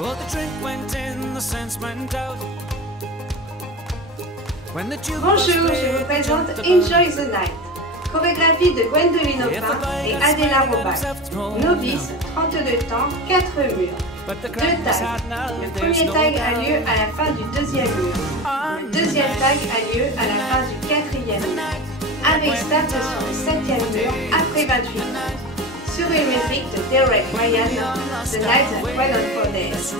Oh, the drink went in, the sense went out. Bonjour, je vous présente Enjoy the Night, chorégraphie de Gwendoline Aupin et Adela Robac. Novice, 32 temps, 4 murs. 2 tags. Le premier tag a lieu à la fin du deuxième mur. Le deuxième tag a lieu à la fin du quatrième mur. Avec start sur le septième mur après 28 minutes. Sur une musique de Derek Ryan, The Night That Went On For Days.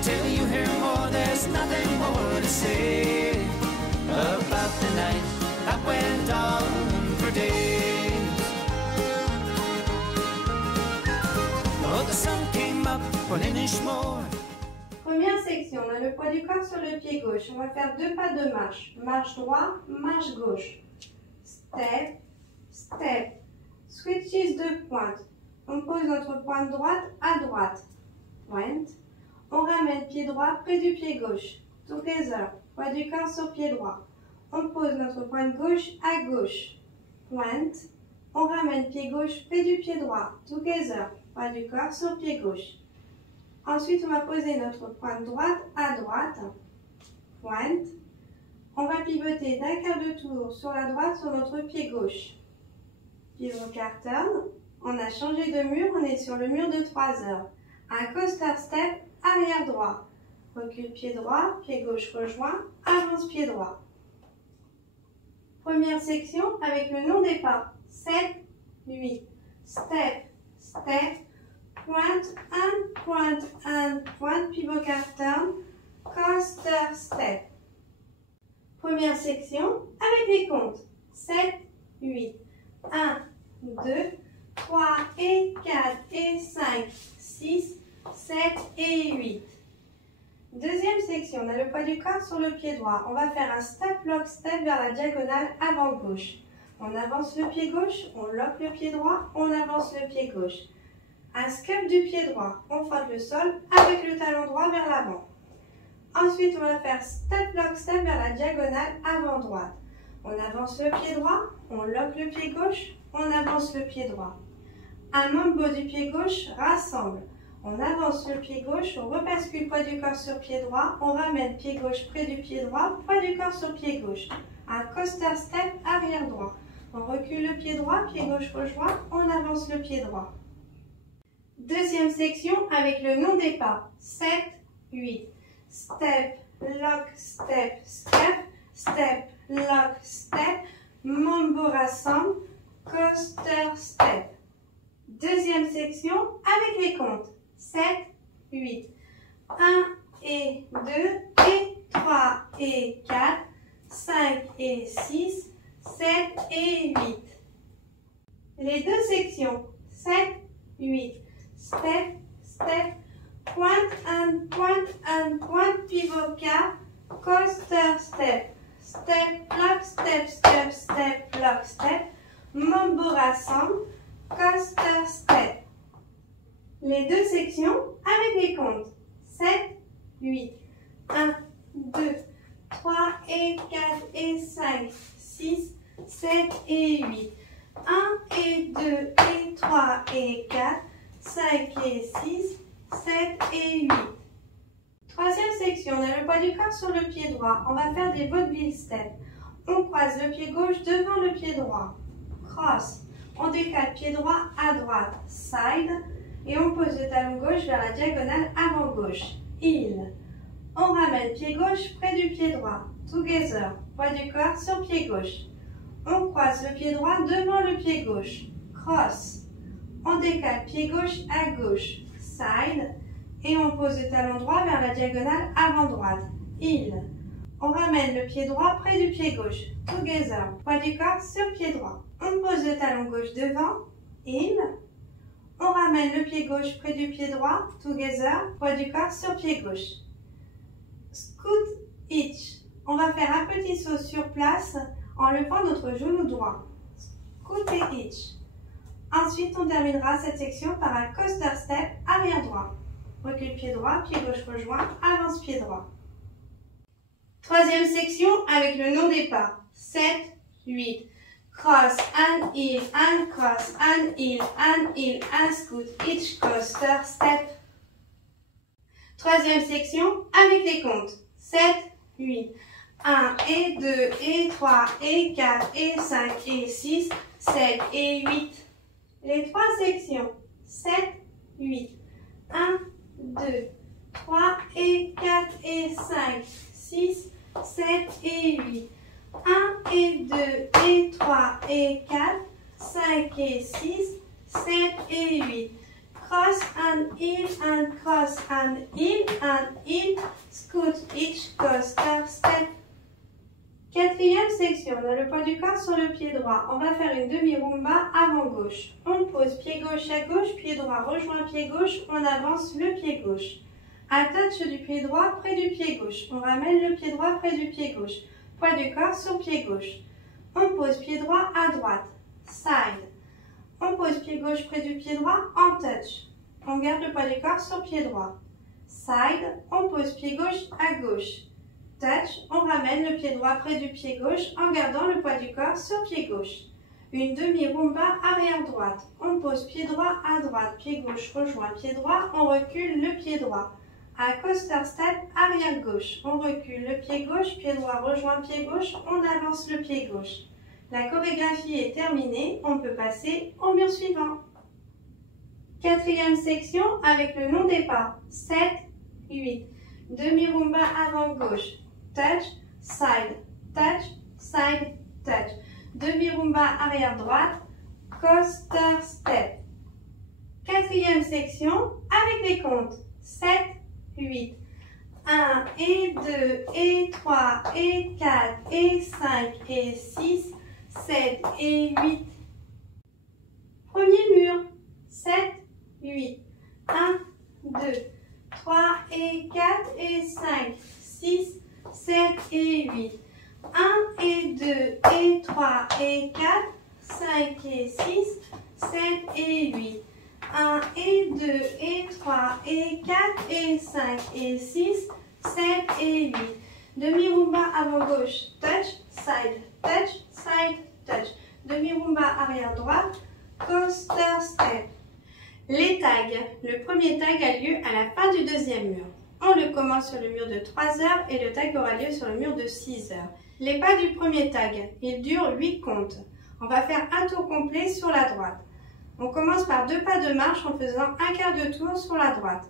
Till you hear more, there's nothing more to say about the night that went on for days. Oh, the sun came up on Inishmore. Première section, on a le poids du corps sur le pied gauche. On va faire 2 pas de marche. Marche droit, marche gauche. Step, step. Switches de pointe. On pose notre pointe droite à droite. Point. On ramène pied droit près du pied gauche. Together. Poids du corps sur pied droit. On pose notre pointe gauche à gauche. Point. On ramène pied gauche près du pied droit. Together. Poids du corps sur pied gauche. Ensuite, on va poser notre pointe droite à droite. Point. On va pivoter d'un quart de tour sur la droite sur notre pied gauche. Pivot turn. On a changé de mur, on est sur le mur de 3 heures. Un coaster step arrière droit. Recule pied droit, pied gauche rejoint, avance pied droit. Première section avec le nom des pas. 7, 8. Step, step, point, pivot turn, coaster step. Première section avec les comptes. 7, 8. 1, 2, 3 et 4 et 5, 6, 7 et 8. Deuxième section, on a le poids du corps sur le pied droit. On va faire un step lock step vers la diagonale avant gauche. On avance le pied gauche, on lock le pied droit, on avance le pied gauche. Un scup du pied droit, on frotte le sol avec le talon droit vers l'avant. Ensuite, on va faire step lock step vers la diagonale avant droite. On avance le pied droit, on lock le pied gauche, on avance le pied droit. Un mambo du pied gauche rassemble. On avance le pied gauche, on rebascule poids du corps sur pied droit, on ramène pied gauche près du pied droit, poids du corps sur pied gauche. Un coaster step arrière droit. On recule le pied droit, pied gauche rejoint, on avance le pied droit. Deuxième section avec le nom des pas. 7, 8. Step, lock, step, step, step, lock, step, mambo rassemble, coaster step. Deuxième section avec les comptes. 7, 8. 1 et 2 et 3 et 4, 5 et 6, 7 et 8. Les deux sections. 7, 8. Step, step, point, pivot car, coaster step. Step, lock, step, step, step, lock, step, mambo rassemble, coaster step. Les deux sections avec les comptes. 7, 8. 1, 2, 3 et 4 et 5, 6, 7 et 8. 1 et 2 et 3 et 4, 5 et 6, 7 et 8. Troisième section, on a le poids du corps sur le pied droit. On va faire des vaudeville steps. On croise le pied gauche devant le pied droit. Cross. On décale pied droit à droite. Side. Et on pose le talon gauche vers la diagonale avant gauche. Heel. On ramène pied gauche près du pied droit. Together. Poids du corps sur pied gauche. On croise le pied droit devant le pied gauche. Cross. On décale pied gauche à gauche. Side. Et on pose le talon droit vers la diagonale avant droite. Heel. On ramène le pied droit près du pied gauche. Together. Poids du corps sur pied droit. On pose le talon gauche devant. Heel. On ramène le pied gauche près du pied droit. Together. Poids du corps sur pied gauche. Scoot hitch. On va faire un petit saut sur place en levant notre genou droit. Scoot et hitch. Ensuite, on terminera cette section par un coaster step arrière droit. Recule pied droit, pied gauche rejoint, avance pied droit. Troisième section avec le nom des pas. 7, 8. Cross and heel and cross and heel and scoot each coaster step. Troisième section avec les comptes. 7, 8. 1 et 2 et 3 et 4 et 5 et 6, 7 et 8. Les trois sections. 7, 8. 1, 2, 3 et 4 et 5, 6, 7 et 8. 1 et 2 et 3 et 4, 5 et 6, 7 et 8. Cross and cross and heel, scoot each coaster step. Quatrième section, on a le poids du corps sur le pied droit. On va faire une demi-rumba avant-gauche. On pose pied gauche à gauche, pied droit rejoint pied gauche, on avance le pied gauche. Un touch du pied droit près du pied gauche. On ramène le pied droit près du pied gauche. Poids du corps sur pied gauche. On pose pied droit à droite. Side. On pose pied gauche près du pied droit en touch. On garde le poids du corps sur pied droit. Side. On pose pied gauche à gauche. Touch. On ramène le pied droit près du pied gauche en gardant le poids du corps sur pied gauche. Une demi-rumba arrière droite. On pose pied droit à droite. Pied gauche rejoint pied droit. On recule le pied droit. Un coaster step arrière gauche. On recule le pied gauche, pied droit rejoint pied gauche, on avance le pied gauche. La chorégraphie est terminée, on peut passer au mur suivant. Quatrième section avec le long des pas. 7, 8. Demi-rumba avant gauche. Touch, side, touch. Demi-rumba arrière droite. Coaster step. Quatrième section avec les comptes. 7, 8. 1 et 2 et 3 et 4 et 5 et 6, 7 et 8. Premier mur. 7, 8. 1, 2, 3 et 4 et 5, 6, 7 et 8. 1 et 2 et 3 et 4, 5 et 6, 7 et 8. 1 et 2 et 3 et 4 et 5 et 6, 7 et 8. Demi-rumba avant gauche, touch, side, touch. Demi-rumba arrière droite, coaster step. Les tags. Le premier tag a lieu à la fin du deuxième mur. On le commence sur le mur de 3 heures et le tag aura lieu sur le mur de 6 heures. Les pas du premier tag, il dure 8 comptes. On va faire un tour complet sur la droite. On commence par 2 pas de marche en faisant un quart de tour sur la droite.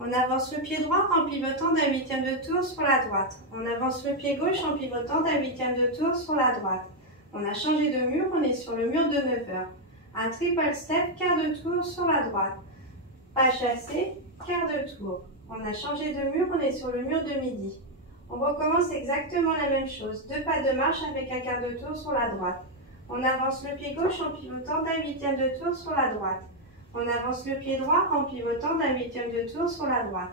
On avance le pied droit en pivotant d'un huitième de tour sur la droite. On avance le pied gauche en pivotant d'un huitième de tour sur la droite. On a changé de mur, on est sur le mur de 9 heures. Un triple step, quart de tour sur la droite. Pas chassé, quart de tour. On a changé de mur, on est sur le mur de midi. On recommence exactement la même chose. 2 pas de marche avec un quart de tour sur la droite. On avance le pied gauche en pivotant d'un huitième de tour sur la droite. On avance le pied droit en pivotant d'un huitième de tour sur la droite.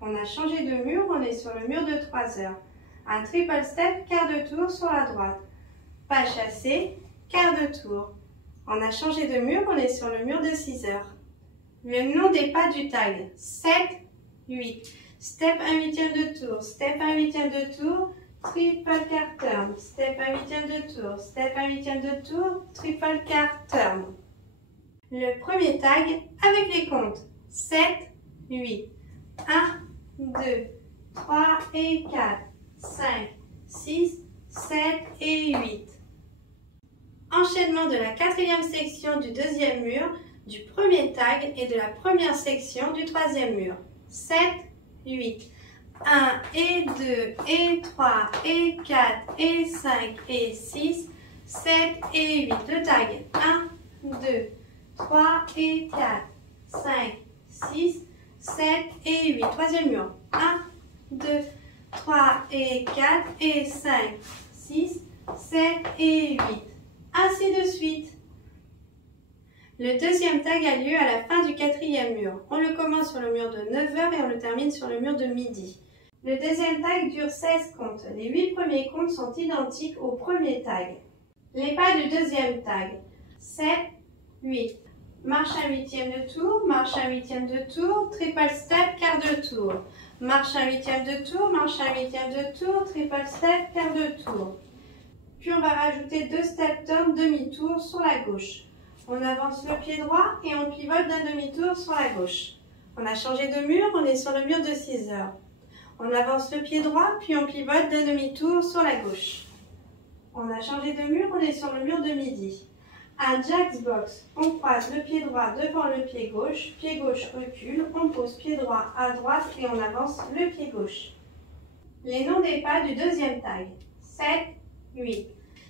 On a changé de mur, on est sur le mur de 3 heures. Un triple step, quart de tour sur la droite. Pas chassé, quart de tour. On a changé de mur, on est sur le mur de 6 heures. Le nom des pas du tag. 7, 8. Step un huitième de tour, step un huitième de tour, triple quart turn, step un huitième de tour, step un huitième de tour, triple quart turn. Le premier tag avec les comptes. 7, 8. 1, 2, 3 et 4, 5, 6, 7 et 8. Enchaînement de la quatrième section du deuxième mur, du premier tag et de la première section du troisième mur. 7, 8. 1 et 2 et 3 et 4 et 5 et 6, 7 et 8. Le tag. 1, 2, 3 et 4, 5, 6, 7 et 8. Troisième mur. 1, 2, 3 et 4 et 5, 6, 7 et 8. Ainsi de suite. Le deuxième tag a lieu à la fin du quatrième mur. On le commence sur le mur de 9 heures et on le termine sur le mur de midi. Le deuxième tag dure 16 comptes. Les 8 premiers comptes sont identiques au premier tag. Les pas du deuxième tag. 7, 8. Marche un huitième de tour, marche un huitième de tour, triple step, quart de tour. Marche un huitième de tour, marche un huitième de tour, triple step, quart de tour. Puis on va rajouter 2 step turn demi-tour sur la gauche. On avance le pied droit et on pivote d'un demi-tour sur la gauche. On a changé de mur, on est sur le mur de 6 heures. On avance le pied droit, puis on pivote d'un demi-tour sur la gauche. On a changé de mur, on est sur le mur de midi. À Jack's Box, on croise le pied droit devant le pied gauche recule, on pose pied droit à droite et on avance le pied gauche. Les noms des pas du deuxième tag. 7, 8.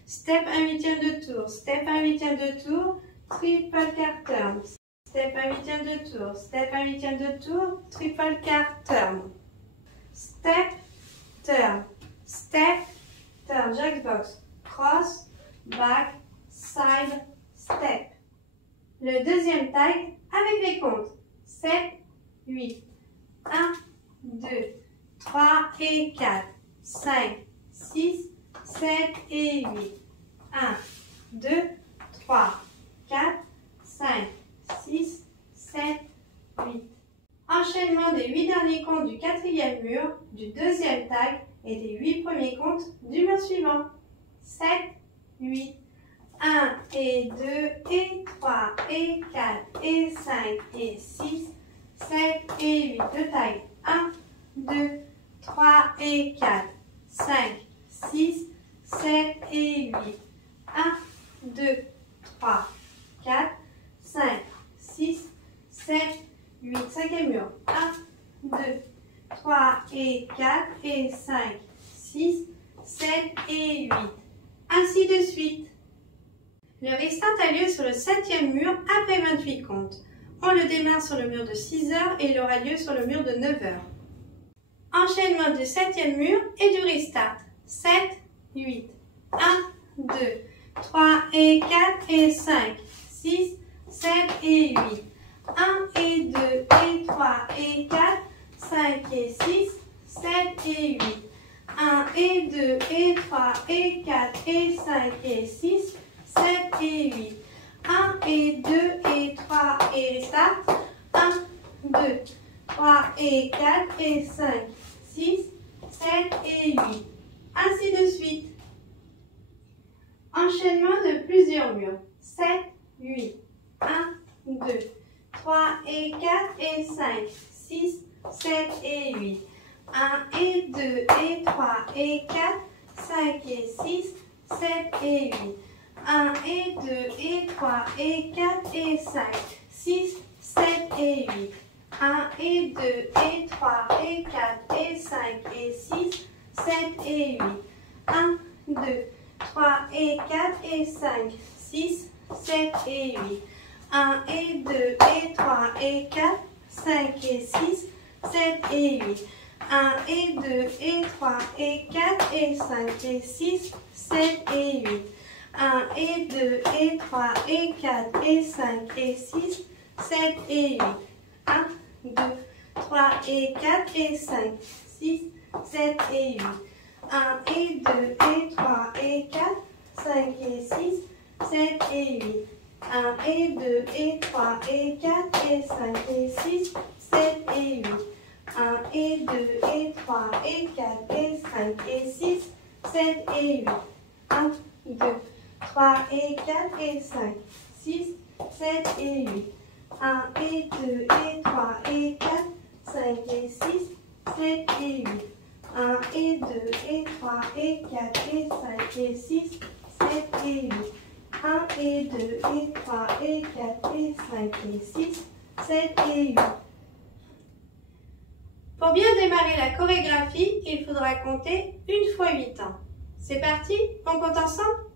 Step 1/8 de tour, step 1/8 de tour, triple car turn. Step 1/8 de tour, step 1/8 de tour, triple car turn. Step, turn, step, turn, Jack's Box, cross, back, side, step. Le deuxième tag avec les comptes. 7, 8. 1, 2, 3 et 4. 5, 6, 7 et 8. 1, 2, 3, 4, 5, 6, 7, 8. Enchaînement des 8 derniers comptes du quatrième mur, du deuxième tag et des 8 premiers comptes du mur suivant. 7, 8. 1 et 2 et 3 et 4 et 5 et 6, 7 et 8. Le tag 1, 2, 3 et 4, 5, 6, 7 et 8. 1, 2, 3, 4, 5, 6, 7, 8. Cinquième mur. 1, 2, 3 et 4 et 5, 6, 7 et 8. Ainsi de suite. Le restart a lieu sur le 7e mur après 28 comptes. On le démarre sur le mur de 6 heures et il aura lieu sur le mur de 9 heures. Enchaînement du 7e mur et du restart. 7, 8. 1, 2, 3 et 4 et 5, 6, 7 et 8. 1 et 2 et 3 et 4, 5 et 6, 7 et 8. 1 et 2 et 3 et 4 et 5 et 6, 7 et 8. 1 et 2 et 3 et restart. 1, 2, 3 et 4 et 5, 6, 7 et 8. Ainsi de suite. Enchaînement de plusieurs murs. 7, 8. 1, 2, 3 et 4 et 5, 6, 7 et 8. 1 et 2 et 3 et 4, 5 et 6, 7 et 8. 1 et 2 et 3 et 4 et 5, 6, 7 et 8. 1 et 2 et 3 et 4 et 5 et 6, 7 et 8. 1, 2, 3 et 4 et 5, 6, 7 et 8. 1 et 2 et 3 et 4, 5 et 6, 7 et 8. 1 et 2 et 3 et 4 et 5 et 6, 7 et 8. 1 et 2 et 3 et 4 et 5 et 6, 7 et 8. 1, 2, 3 et 4 et 5, 6, 7 et 8. 1 et 2 et 3 et 4, 5 et 6, 7 et 8. 1 et 2 et 3 et 4 et 5 et 6, 7 et 8. 1 et 2 et 3 et 4 et 5 et 6, 7 et 8. 1, 2, 3 et 4 et 5, 6, 7 et 8. 1 et 2 et 3 et 4, 5 et 6, 7 et 8. 1 et 2 et 3 et 4 et 5 et 6, 7 et 8. 1 et 2 et 3 et 4 et 5 et 6, 7 et 8. Pour bien démarrer la chorégraphie, il faudra compter 1 fois 8 ans. C'est parti, on compte ensemble ?